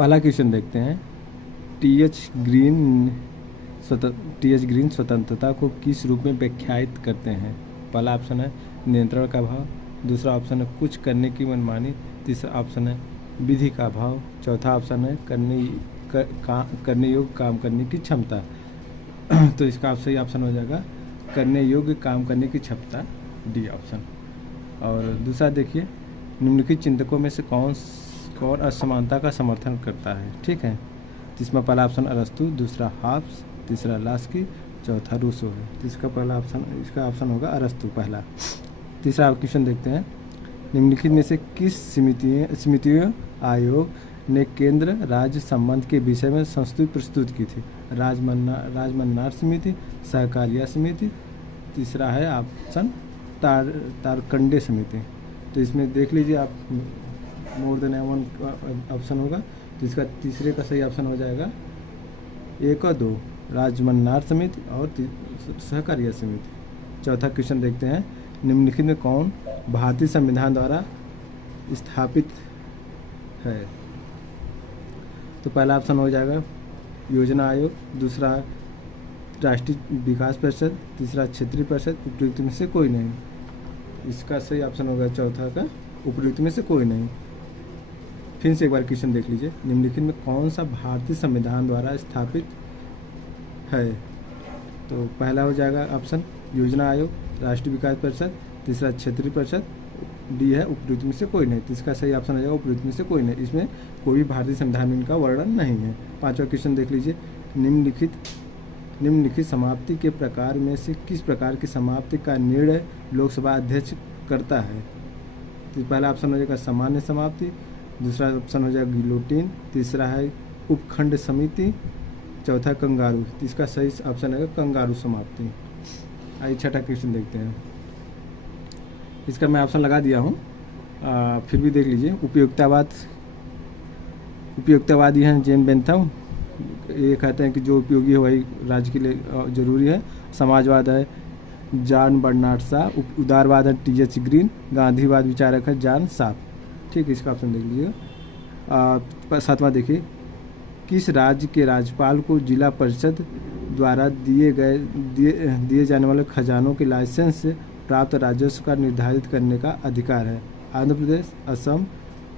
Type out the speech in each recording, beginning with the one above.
पहला क्वेश्चन देखते हैं। टी एच ग्रीन स्वतंत्रता को किस रूप में व्याख्यायित करते हैं? पहला ऑप्शन है नियंत्रण का अभाव, दूसरा ऑप्शन है कुछ करने की मनमानी, तीसरा ऑप्शन है विधि का अभाव, चौथा ऑप्शन है करने योग्य काम करने की क्षमता। तो इसका सही ऑप्शन हो जाएगा करने योग्य काम करने की क्षमता, डी ऑप्शन। और दूसरा देखिए, निम्नलिखित चिंतकों में से कौन असमानता का समर्थन करता है? ठीक है, जिसमें पहला ऑप्शन अरस्तु, दूसरा हाब्स, तीसरा लास्की, चौथा रूसो है। तो इसका ऑप्शन होगा अरस्तु पहला। तीसरा क्वेश्चन देखते हैं। निम्नलिखित में से किस समितियों आयोग ने केंद्र राज्य संबंध के विषय में संस्तुति प्रस्तुत की थी? राजमन्नार समिति, सहकारिया समिति, तीसरा है ऑप्शन तारकंडे समिति। तो इसमें देख लीजिए आप, मोर देन वन ऑप्शन होगा, तो इसका तीसरे का सही ऑप्शन हो जाएगा 1 और 2, राजमन्नार समिति और सहकारिया समिति। चौथा क्वेश्चन देखते हैं। निम्नलिखित में कौन भारतीय संविधान द्वारा स्थापित है? तो पहला ऑप्शन हो जाएगा योजना आयोग, दूसरा राष्ट्रीय विकास परिषद, तीसरा क्षेत्रीय परिषद, उपयुक्त में से कोई नहीं। इसका सही ऑप्शन होगा चौथा का उपयुक्त में से कोई नहीं। फिर से एक बार क्वेश्चन देख लीजिए। निम्नलिखित में कौन सा भारतीय संविधान द्वारा स्थापित है? तो पहला हो जाएगा ऑप्शन योजना आयोग, राष्ट्रीय विकास परिषद, तीसरा क्षेत्रीय परिषद, डी है उपयुक्त में से कोई नहीं। तो इसका सही ऑप्शन हो जाएगा उपयुक्त में से कोई नहीं। इसमें कोई भी भारतीय संविधान में इनका वर्णन नहीं है। पांचवा क्वेश्चन देख लीजिए। निम्नलिखित समाप्ति के प्रकार में से किस प्रकार की समाप्ति का निर्णय लोकसभा अध्यक्ष करता है? तो पहला ऑप्शन हो जाएगा सामान्य समाप्ति, दूसरा ऑप्शन हो जाएगा गिलोटिन, तीसरा है उपखंड समिति, चौथा कंगारू। तो इसका सही ऑप्शन है कंगारू समाप्ति। आइए छठा क्वेश्चन देखते हैं। इसका मैं ऑप्शन लगा दिया हूँ, फिर भी देख लीजिए। उपयुक्तवादी हैं जेन बेंथम, ये कहते हैं कि जो उपयोगी है वही राज्य के लिए जरूरी है। समाजवाद है जॉन बर्नार्ड शॉ, उदारवाद है टी एच ग्रीन, गांधीवाद विचारक है जॉन साफ। ठीक है, इसका ऑप्शन देख लीजिएगा। सातवां देखिए, किस राज्य के राज्यपाल को जिला परिषद द्वारा दिए जाने वाले खजानों के लाइसेंस से प्राप्त राजस्व का निर्धारित करने का अधिकार है? आंध्र प्रदेश, असम,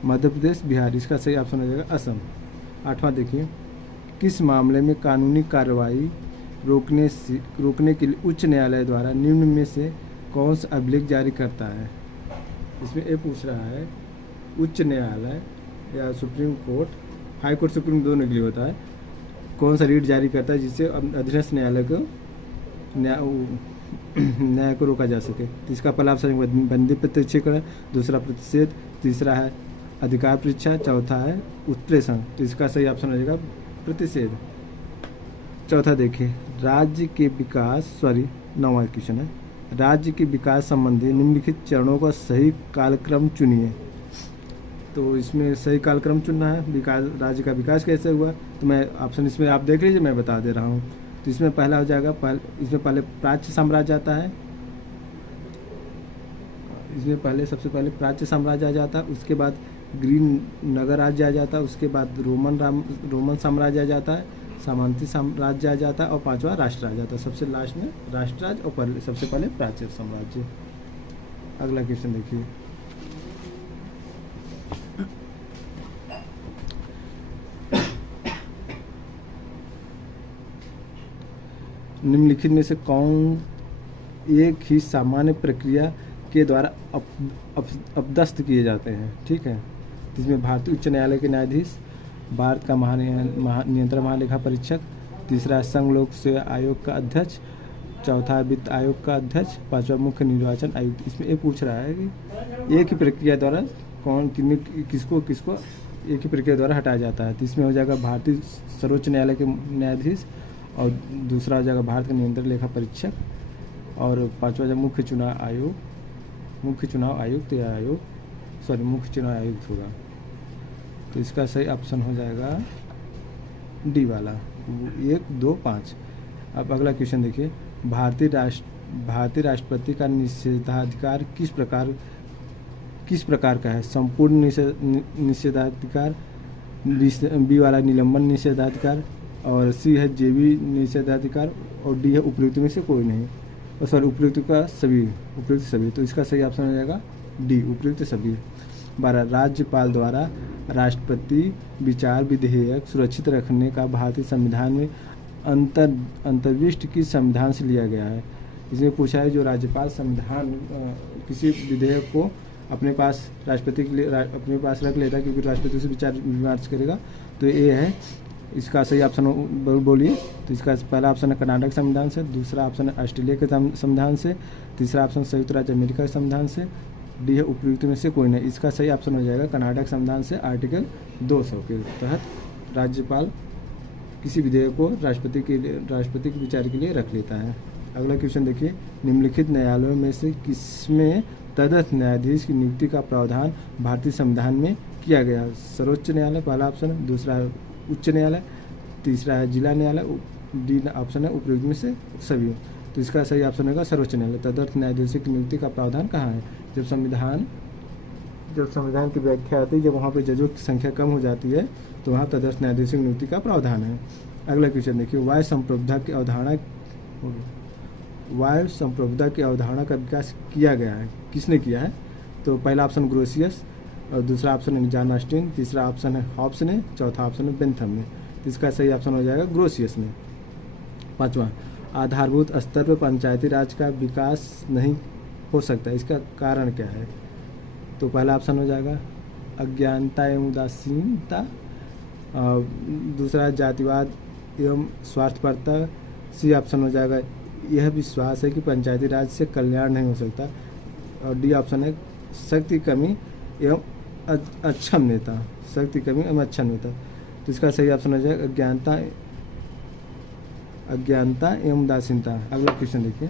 मध्य प्रदेश, बिहार। इसका सही ऑप्शन हो जाएगा असम। आठवां देखिए, किस मामले में कानूनी कार्रवाई रोकने के लिए उच्च न्यायालय द्वारा निम्न में से कौन सा अभिलेख जारी करता है? इसमें ये पूछ रहा है उच्च न्यायालय या supreme court, high court supreme दोनों के लिए होता है, कौन सा रीट जारी करता है जिससे अधीनस्थ न्यायालय को न्याय को रोका जा सके? तो इसका पहला ऑप्शन बंदी प्रत्यक्षीकरण, दूसरा प्रतिषेध, तीसरा है अधिकार परीक्षा, चौथा है उत्प्रेषण। तो इसका सही ऑप्शन हो जाएगा प्रतिषेध। चौथा देखिए, नौवां क्वेश्चन है, राज्य के विकास संबंधी निम्नलिखित चरणों का सही कालक्रम चुनिए। तो इसमें सही कालक्रम चुनना है, राज्य का विकास कैसे हुआ। तो मैं ऑप्शन इसमें आप देख लीजिए, मैं बता दे रहा हूँ। तो इसमें पहला हो जाएगा इसमें पहले प्राच्य साम्राज्य आता है, इसमें सबसे पहले प्राच्य साम्राज्य आ जाता है, उसके बाद ग्रीन नगर राज्य आ जाता है, उसके बाद रोमन साम्राज्य आ जाता है, सामंती साम्राज्य आ जाता है और पांचवा राष्ट्र आ जाता है। सबसे लास्ट में राष्ट्र राज्य और सबसे पहले प्राच्य साम्राज्य। अगला क्वेश्चन देखिए, निम्नलिखित में से कौन एक ही सामान्य प्रक्रिया के द्वारा अपदस्थ किए जाते हैं? ठीक है, इसमें भारतीय उच्च न्यायालय के न्यायाधीश, भारत का नियंत्रण महालेखा परीक्षक, तीसरा संघ लोक सेवा आयोग का अध्यक्ष, चौथा वित्त आयोग का अध्यक्ष, पांचवा मुख्य निर्वाचन आयुक्त। इसमें ये पूछ रहा है कि एक ही प्रक्रिया द्वारा किसको एक ही प्रक्रिया द्वारा हटाया जाता है। तो इसमें हो जाएगा भारतीय सर्वोच्च न्यायालय के न्यायाधीश, और दूसरा हो जाएगा भारत का नियंत्रण लेखा परीक्षक, और पांचवा जो मुख्य चुनाव आयुक्त होगा। तो इसका सही ऑप्शन हो जाएगा डी वाला, 1, 2, 5। अब अगला क्वेश्चन देखिए, भारतीय राष्ट्रपति का निषेधाधिकार किस प्रकार का है? संपूर्ण निषेधाधिकार, बी वाला निलंबन निषेधाधिकार, और सी है जेबी निषेधाधिकार, और डी है उपयुक्त में से कोई नहीं, और सॉरी उपयुक्त का सभी, उपयुक्त सभी। तो इसका सही ऑप्शन हो जाएगा डी, उपयुक्त सभी। 12 राज्यपाल द्वारा राष्ट्रपति विचार विधेयक सुरक्षित रखने का भारतीय संविधान में अंतर्विष्ट किस संविधान से लिया गया है। इसमें पूछा है जो राज्यपाल संविधान किसी विधेयक को अपने पास राष्ट्रपति के लिए अपने पास रख लेता है, क्योंकि राष्ट्रपति उसे विचार विमर्श करेगा। तो ये है इसका सही ऑप्शन बोलिए। तो इसका पहला ऑप्शन है कर्नाटक संविधान से, दूसरा ऑप्शन है ऑस्ट्रेलिया के संविधान से, तीसरा ऑप्शन संयुक्त राज्य अमेरिका के संविधान से, डी है उपयुक्त में से कोई नहीं। इसका सही ऑप्शन हो जाएगा कर्नाटक संविधान से आर्टिकल 200 के तहत राज्यपाल किसी विधेयक को राष्ट्रपति के विचार के लिए रख लेता है। अगला क्वेश्चन देखिए, निम्नलिखित न्यायालयों में से किसमें तदर्थ न्यायाधीश की नियुक्ति का प्रावधान भारतीय संविधान में किया गया। सर्वोच्च न्यायालय पहला ऑप्शन है, दूसरा है उच्च न्यायालय, तीसरा है जिला न्यायालय, डी ऑप्शन है उपयुक्त में से सभी। तो इसका सही ऑप्शन होगा सर्वोच्च न्यायालय। तदर्थ न्यायाधीश की नियुक्ति का प्रावधान कहाँ है। जब संविधान की व्याख्या आती है, जब वहाँ पर जजों की संख्या कम हो जाती है, तो वहाँ तदर्थ न्यायाधीश की नियुक्ति का प्रावधान है। अगला क्वेश्चन देखिए, वायु संप्रभुता की अवधारणा का विकास किया गया है, किसने किया है। तो पहला ऑप्शन ग्रोसियस, और दूसरा ऑप्शन है जॉन ऑस्टिन, तीसरा ऑप्शन है हॉब्स ने, चौथा ऑप्शन है बेंथम ने। तो इसका सही ऑप्शन हो जाएगा ग्रोसियस ने। 5वां, आधारभूत स्तर पर पंचायती राज का विकास नहीं हो सकता, इसका कारण क्या है। तो पहला ऑप्शन हो जाएगा अज्ञानता एवं उदासीनता, दूसरा जातिवाद एवं स्वार्थपरता, सी ऑप्शन हो जाएगा यह विश्वास है कि पंचायती राज से कल्याण नहीं हो सकता, और डी ऑप्शन है शक्ति कमी एवं अक्षम नेता, शक्ति कमी एवं अक्षम नेता। तो इसका सही ऑप्शन हो जाएगा अज्ञानता एवं उदासीनता। अगला क्वेश्चन देखिए,